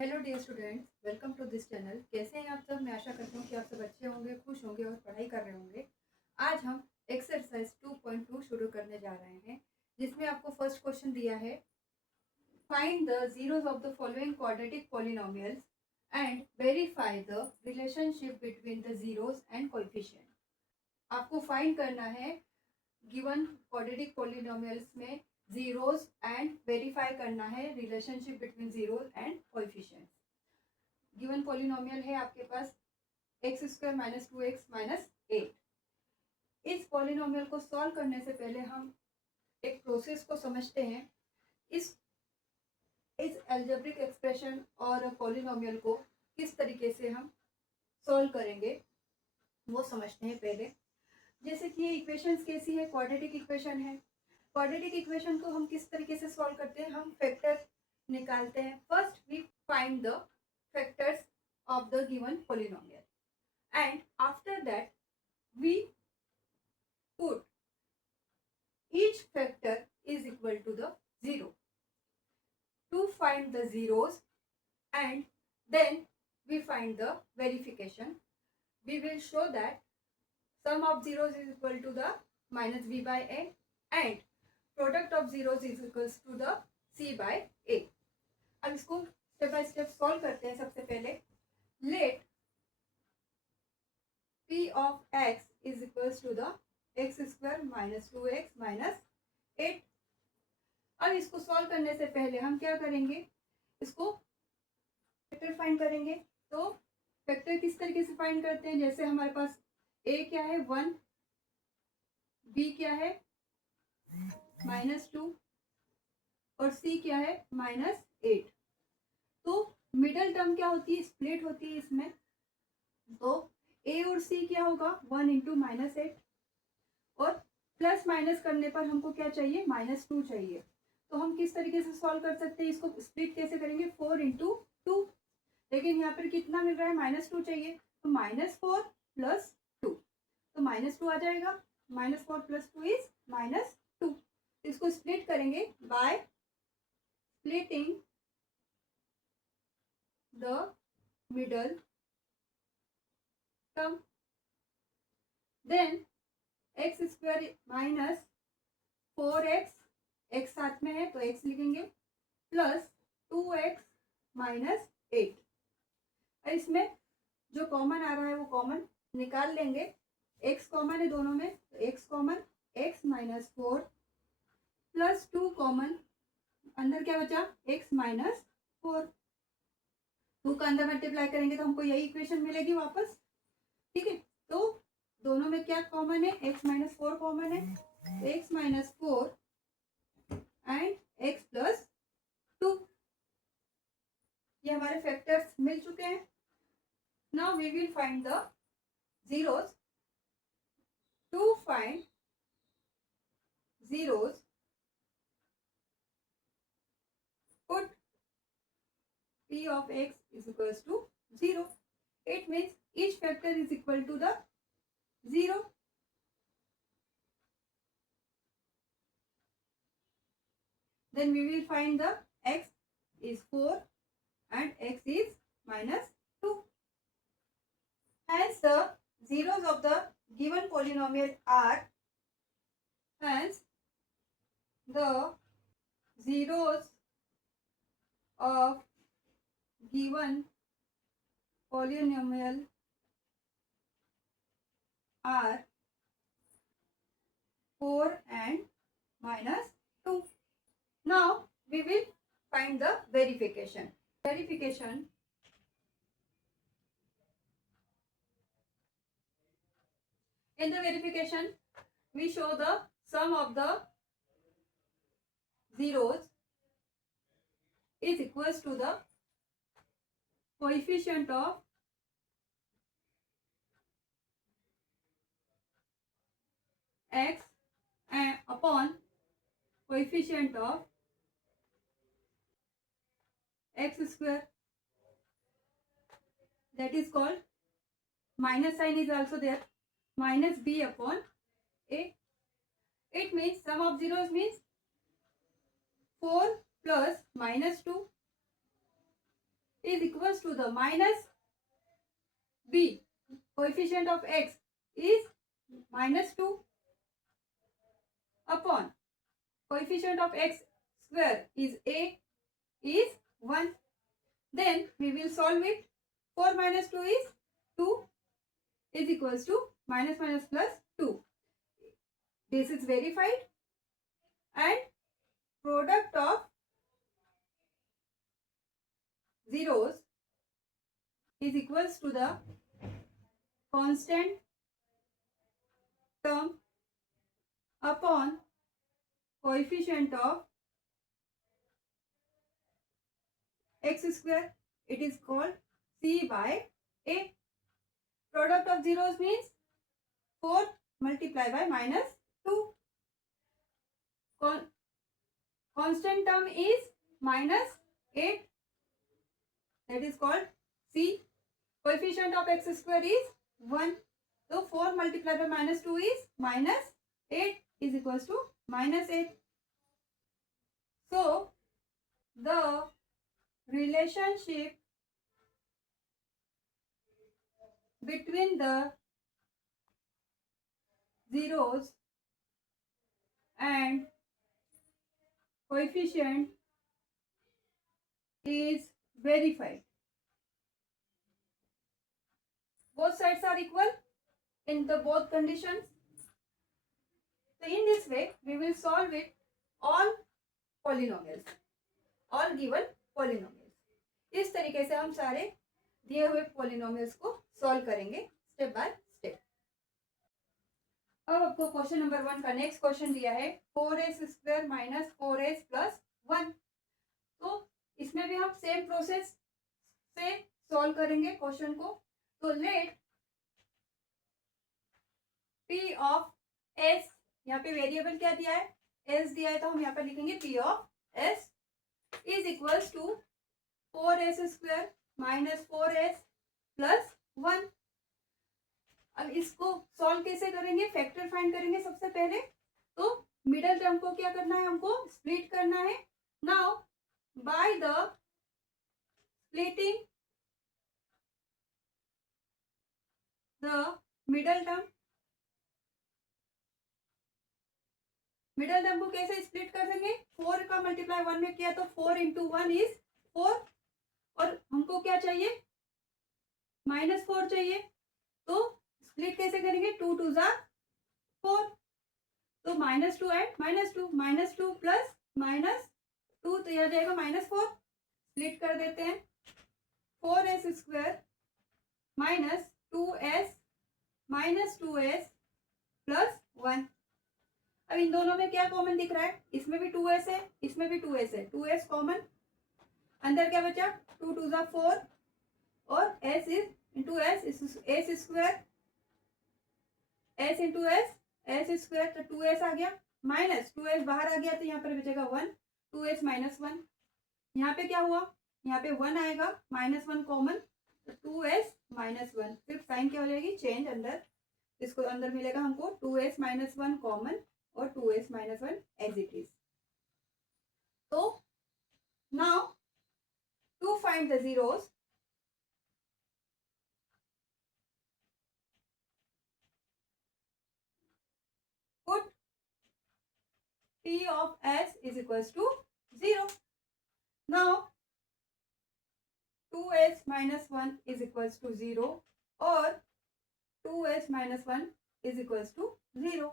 Hello dear students, welcome to this channel. कैसे हैं आप सब? मैं आशा करती हूँ कि आप सब अच्छे होंगे, खुश होंगे और पढ़ाई कर रहे होंगे। आज हम एक्सरसाइज 2.2 शुरू करने जा रहे हैं, जिसमें आपको फर्स्ट क्वेश्चन दिया है, find the zeros of the following quadratic polynomials and verify the relationship between the zeros and coefficient. आपको फाइंड करना है गिवन क्वाड्रेटिक पॉलिनोमियल्स में जीरोस एंड वेरीफाई करना है relationship between zeros and coefficients. Given polynomial है आपके पास x square minus 2x minus 8। इस पॉलिनोमियल को सॉल्व करने से पहले हम एक प्रोसेस को समझते हैं। इस एल्जेब्रिक एक्सप्रेशन और पॉलिनोमियल को किस तरीके से हम सॉल्व करेंगे वो समझते हैं पहले। जैसे कि ये इक्वेशंस कैसी है, क्वाड्रेटिक इक्वेशन है। क्वाड्रेटिक इक्वेशन को हम किस तरीके से सॉल्व करते हैं, हम फैक्टर निकालते हैं। First we find the factors of the given polynomial, and after that we put each factor is equal to the 0 to find the zeros, and then we find the verification. We will show that sum of zeros is equal to the minus b by a and product of zeros is equals to the c by a. अब इसको step by step solve करते हैं। सबसे पहले let p of x is equals to the x square minus 2x minus 8। अब इसको solve करने से पहले हम क्या करेंगे, इसको फैक्टर फाइंड करेंगे। तो फैक्टर किस तरीके से फाइंड करते हैं, जैसे हमारे पास a क्या है 1, b क्या है -2 और c क्या है -8। तो मिडल टर्म क्या होती है, स्प्लिट होती है इसमें। तो a और c क्या होगा 1 इंटू -8 और प्लस माइनस करने पर हमको क्या चाहिए -2 चाहिए। तो हम किस तरीके से सॉल्व कर सकते हैं, इसको स्प्लिट कैसे करेंगे 4 इंटू 2। लेकिन यहाँ पर कितना मिल रहा है -2 चाहिए, तो -4 प्लस 2, तो -2 आ जाएगा। -4 प्लस 2 इज -2। इसको स्प्लिट करेंगे by splitting the middle term. Then x square minus 4x, x साथ में है तो x लिखेंगे, प्लस 2x माइनस 8। इसमें जो कॉमन आ रहा है वो कॉमन निकाल लेंगे। x कॉमन है दोनों में, तो x common, x minus 4 plus 2 common, अंदर क्या बचा x माइनस 4। 2 का अंदर मल्टीप्लाई करेंगे तो हमको यही इक्वेशन मिलेगी वापस। ठीक है, तो दोनों में क्या कॉमन है, x माइनस 4 कॉमन है, x minus 4 and x plus 2। ये हमारे फैक्टर्स मिल चुके हैं। Now we will find the zeros. To find zeros, put p of x is equals to 0. It means each factor is equal to the 0. Then we will find the x is 4 and x is -2. Hence the zeros of the given polynomial are, hence the zeros of given polynomial are 4 and -2. Now we will find the verification. In the verification, we show the sum of the zeros is equals to the coefficient of x upon coefficient of x square, that is called minus sign is also there, minus b upon a. It means sum of zeros means 4 plus -2 is equals to the minus b. Coefficient of x is minus 2 upon coefficient of x square is a is 1. Then we will solve it. 4 minus 2 is 2 is equals to minus minus plus 2. This is verified, and product of zeros is equals to the constant term upon coefficient of x square. It is called c by a. Product of zeros means 4 multiplied by minus 2. Constant term is minus 8. That is called c. Coefficient of x square is 1. So 4 multiplied by minus 2 is minus 8 is equals to minus 8. So the relationship between the zeros and coefficient is verified. Both sides are equal in the both conditions. So in this way we will solve it all polynomials, all given polynomials. इस तरीके से हम सारे दिए हुए polynomials को solve करेंगे step by step. अब आपको क्वेश्चन नंबर 1 का नेक्स्ट क्वेश्चन दिया है 4s square minus 4s plus 1. तो इसमें भी हम सेम प्रोसेस से सॉल्व करेंगे क्वेश्चन को. तो लेट p ऑफ s, यहाँ पे वेरिएबल क्या दिया है, s दिया है, तो हम यहाँ पे लिखेंगे p of s is equals to 4s square minus 4s plus 1. अब इसको सॉल्व कैसे करेंगे, फैक्टर फाइंड करेंगे सबसे पहले. तो मिडल टर्म को क्या करना है, हमको स्प्लिट करना है. Now by the splitting the middle term को कैसे स्प्लिट कर देंगे, 4 का मल्टीप्लाई 1 में किया तो 4 इंटू 1 इज 4, और हमको क्या चाहिए, माइनस 4 चाहिए. तो स्प्लिट कैसे करेंगे, 2 2 जा 4, तो minus 2 and minus 2 plus minus 2, तो यह जाएगा माइनस 4. स्प्लिट कर देते हैं. 4s square minus 2s minus 2s plus 1. अब इन दोनों में क्या कॉमन दिख रहा है, इसमें भी 2s है, इसमें भी 2s है. 2s कॉमन, अंदर क्या बचा, 2 2 जा 4 और s is into s square, s into s square, तो 2s आ गया, माइनस 2s बाहर आ गया तो यहाँ पर बचेगा 1, 2s माइनस 1. यहाँ पे क्या हुआ, यहाँ पे 1 आएगा, माइनस 1 कॉमन, तो 2s माइनस 1. सिर्फ साइन क्या हो जाएगी, चेंज अंदर, इसको अंदर मिलेगा हमको 2s माइनस 1 कॉमन और 2s minus 1 as it is. तो now to find the zeros, put p of s is equals to 0. Now 2s minus 1 is equals to 0 और 2s minus 1 is equals to 0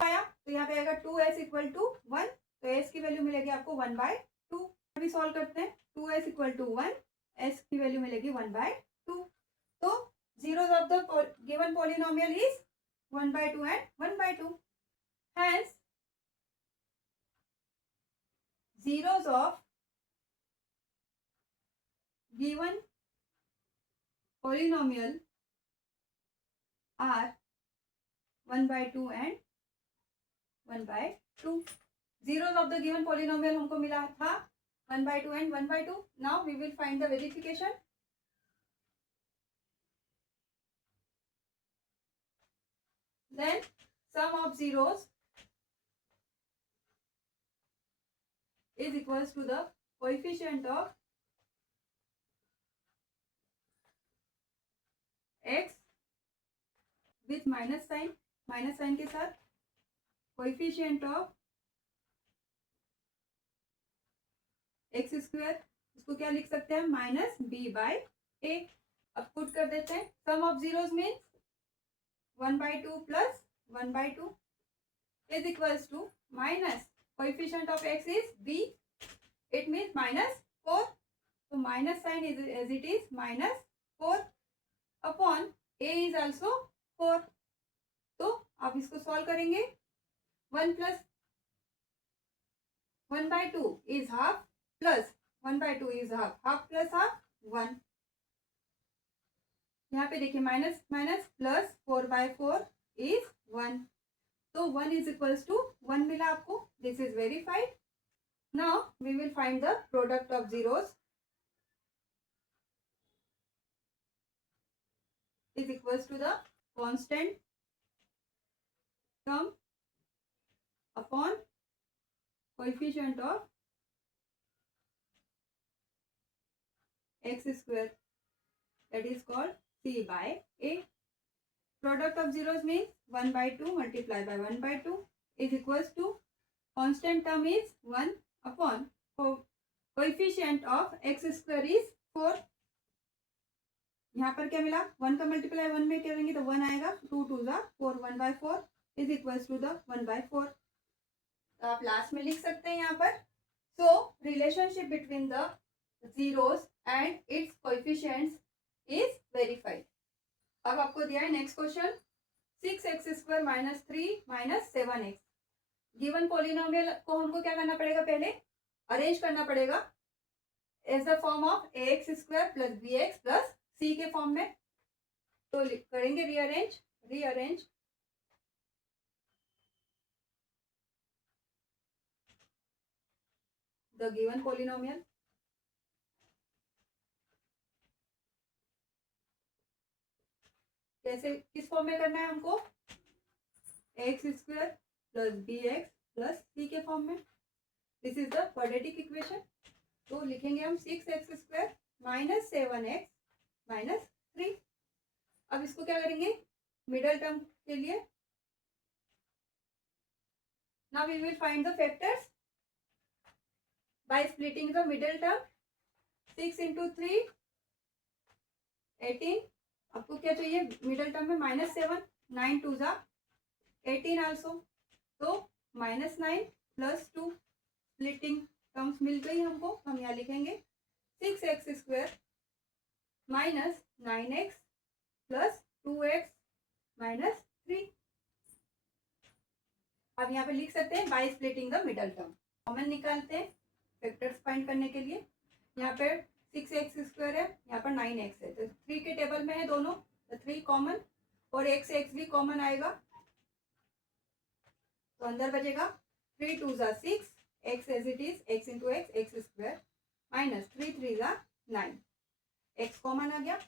आया. तो यहाँ पे आएगा 2s equal to 1, तो s की value मिलेगी आपको 1/2. अभी सॉल्व करते हैं. 2s इक्वल टू 1, s की वैल्यू मिलेगी 1/2. तो zeros of the given polynomial is 1/2 and 1/2. Hence zeros of given polynomial are 1/2 and 1/2. Zeros of the given polynomial हमको मिला था 1/2 and 1/2. Now we will find the verification. Then sum of zeros is equals to the coefficient of x with minus sign के साथ coefficient of x square, इसको क्या लिख सकते हैं माइनस बी बाई ए। अब पुट कर देते हैं, sum of zeros means 1/2 plus 1/2 is equals to minus coefficient of x is b, it means -4, तो minus sign is as it is -4 upon a is also 4। तो आप इसको सॉल्व करेंगे, 1 plus 1/2 is half plus 1/2 is half plus half 1। यहाँ पे देखिए minus minus plus 4/4 is 1, तो 1 is equals to 1 मिला आपको, this is verified. Now we will find the product of zeros is equals to the constant term upon coefficient of x square, that is called c by a. Product of zeros means 1/2 multiplied by 1/2 is equals to constant term is 1 upon coefficient of x square is 4। यहाँ पर क्या मिला, 1 का multiply 1 में करेंगे तो 1 आएगा, 2 2 जा 4, 1/4 इज इक्वल्स टू द 1/4। तो आप लास्ट में लिख सकते हैं यहाँ पर, so relationship between the zeros and its coefficients is verified. अब आपको दिया है next question, 6x² - 3 - 7x। Given polynomial को हमको क्या करना पड़ेगा, पहले अरेंज करना पड़ेगा as the form of ax² plus bx plus c के फॉर्म में। तो करेंगे रीअरेंज द गिवन पॉलिनोमियल। कैसे, किस फॉर्म में करना है हमको, x² plus bx plus c के फॉर्म में। This is the quadratic equation. तो लिखेंगे हम 6x² - 7x - 3। अब इसको क्या करेंगे मिडल टर्म के लिए, now we will find the factors by splitting the middle term. 6 × 3 18, आपको क्या चाहिए मिडल टर्म में -7, 9 2 जा 18 आल्सो, तो -9 प्लस 2 स्प्लिटिंग टर्म्स मिल गई हमको। हम यहाँ लिखेंगे 6x² - 9x प्लस 2x - 3। अब यहाँ पे लिख सकते हैं bye splitting the middle term. Common निकालते हैं फैक्टर्स फाइंड करने के लिए। यहाँ पे 6x² है, यहाँ पर 9x है, तो 3 के टेबल में है दोनों, तो 3 कॉमन और x भी कॉमन आएगा, तो अंदर बचेगा 3 2 जा 6, x as it is x into x² -3 3 जा 9, x कॉमन आ गया।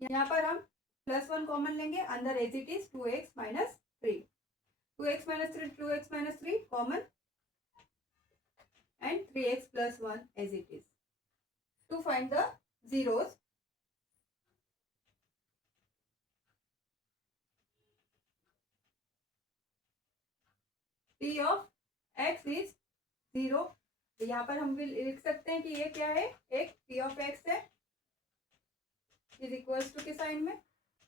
यहाँ पर हम +1 कॉमन लेंगे, अंदर as it is 2x - 3, 2x - 3 2x - 3 common and 3x + 1 as it is. To find the zeros, p of x is 0। तो यहाँ पर हम भी लिख सकते हैं कि ये क्या है, एक p of x है, इज इक्वल्स टू के साइन में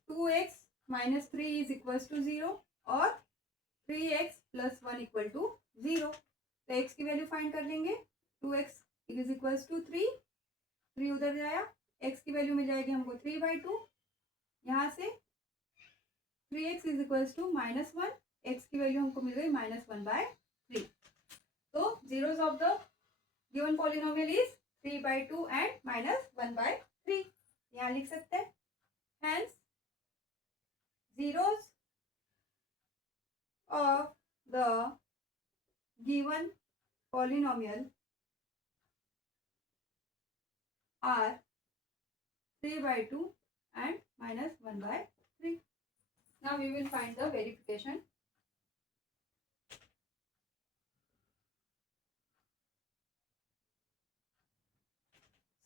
2x - 3 इज इक्वल्स टू 0 और 3x + 1 इक्वल टू 0। तो x की वैल्यू फाइंड कर लेंगे, 2x इज इक्वल्स टू 3, 3 उधर जाया, x की वैल्यू मिल जाएगी हमको 3/2। यहाँ से 3x is equals to -1, x की वैल्यू हमको मिल गई -1/3। तो zeros of the given polynomial is 3/2 and -1/3। यहाँ लिख सकते हैं, hence zeros of the given polynomial are 3/2 and -1/3. Now we will find the verification.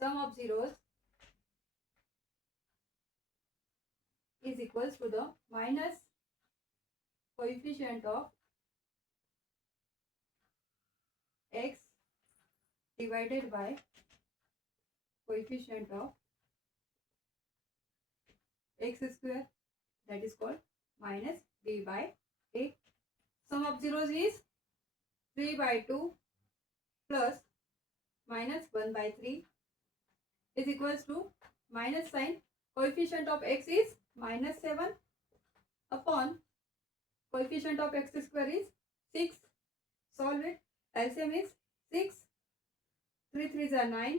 Sum of zeros is equals to the minus coefficient of x divided by coefficient of x square, that is called minus b by a. Sum of zeros is 3 by 2 plus minus 1 by 3 is equals to minus sign. Coefficient of x is minus 7 upon coefficient of x square is 6. Solve it. LCM is 6. 3 3s are 9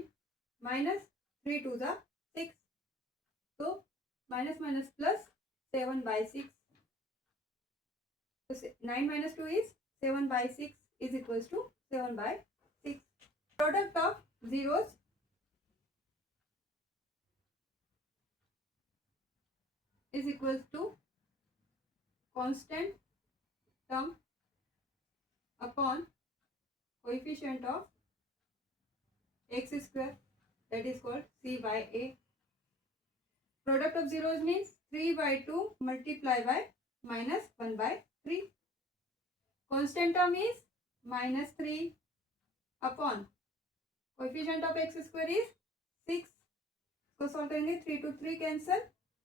minus 3 2s are 6. So minus minus plus 7 by 6. So 9 minus 2 is 7 by 6 is equals to 7 by 6. Product of zeros is equals to constant term upon coefficient of x square, that is called c by a. Product of zeros means 3 by 2 multiply by minus 1 by 3. Constant term is minus 3 upon coefficient of x square is 6. इसको solve करेंगे 3 to 3 cancel,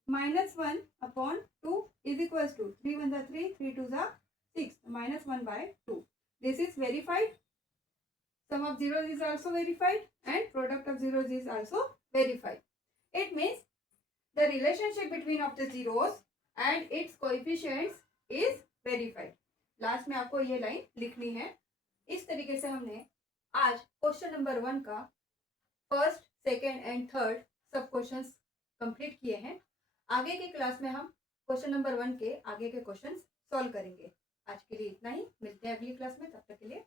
minus 1 upon 2 is equals to 3 1 are 3, 3 2 are 6, minus 1 by 2. This is verified. Sum of zeros is also verified and product of zeros is also verified. It means the relationship between of the zeros and its coefficients is verified. Last में आपको ये line लिखनी है. इस तरीके से हमने आज क्वेश्चन नंबर 1 का फर्स्ट, सेकेंड एंड थर्ड सब क्वेश्चंस कंप्लीट किए हैं. आगे के क्लास में हम क्वेश्चन नंबर 1 के आगे के क्वेश्चंस सॉल्व करेंगे. आज के लिए इतना ही. मिलते हैं अगली क्लास में. तब तक के लिए